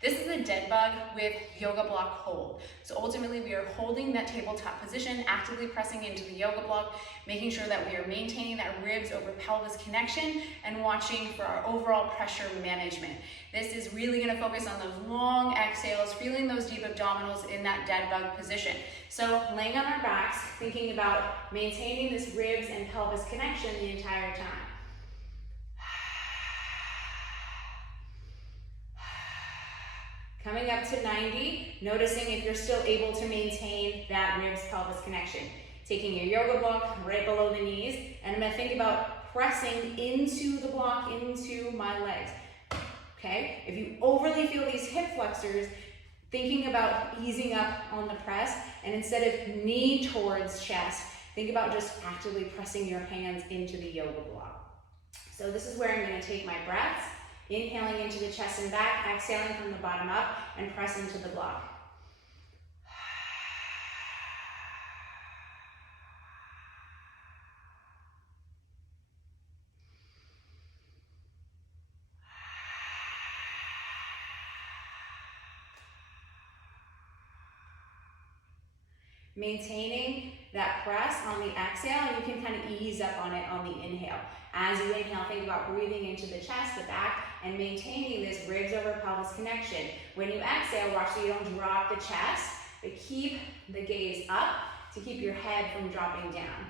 This is a dead bug with yoga block hold. So ultimately we are holding that tabletop position, actively pressing into the yoga block, making sure that we are maintaining that ribs over pelvis connection and watching for our overall pressure management. This is really going to focus on those long exhales, feeling those deep abdominals in that dead bug position. So laying on our backs, thinking about maintaining this ribs and pelvis connection the entire time. Coming up to 90, noticing if you're still able to maintain that ribs-pelvis connection. Taking your yoga block right below the knees, and I'm gonna think about pressing into the block, into my legs. Okay, if you overly feel these hip flexors, thinking about easing up on the press, and instead of knee towards chest, think about just actively pressing your hands into the yoga block. So this is where I'm gonna take my breaths. Inhaling into the chest and back, exhaling from the bottom up, and press into the block. Maintaining that press on the exhale, and you can kind of ease up on it on the inhale. As you inhale, think about breathing into the chest, the back, and maintaining this ribs over pelvis connection. When you exhale, watch so you don't drop the chest, but keep the gaze up to keep your head from dropping down.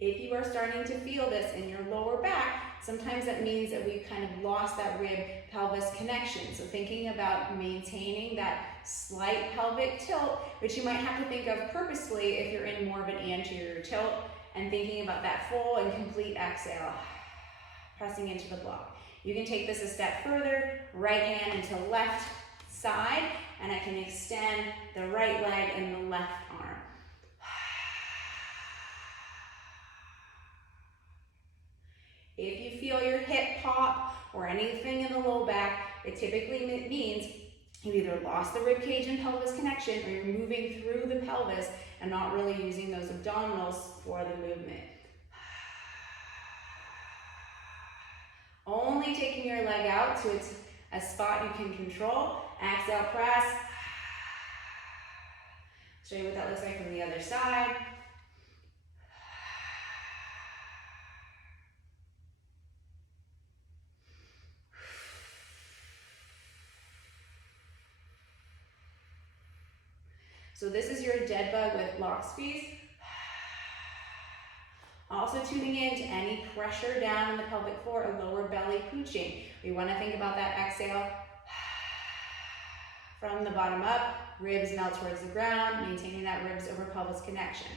If you are starting to feel this in your lower back, sometimes that means that we've kind of lost that rib-pelvis connection. So thinking about maintaining that slight pelvic tilt, which you might have to think of purposefully if you're in more of an anterior tilt, and thinking about that full and complete exhale, pressing into the block. You can take this a step further, right hand into left side, and I can extend the right leg and the left arm. If you feel your hip pop or anything in the low back, it typically means you either lost the rib cage and pelvis connection, or you're moving through the pelvis and not really using those abdominals for the movement. Only taking your leg out to a spot you can control. Exhale, press. Show you what that looks like from the other side. So this is your dead bug with lock squeeze. Also tuning in to any pressure down in the pelvic floor or lower belly pooching. We want to think about that exhale from the bottom up, ribs melt towards the ground, maintaining that ribs over pelvis connection.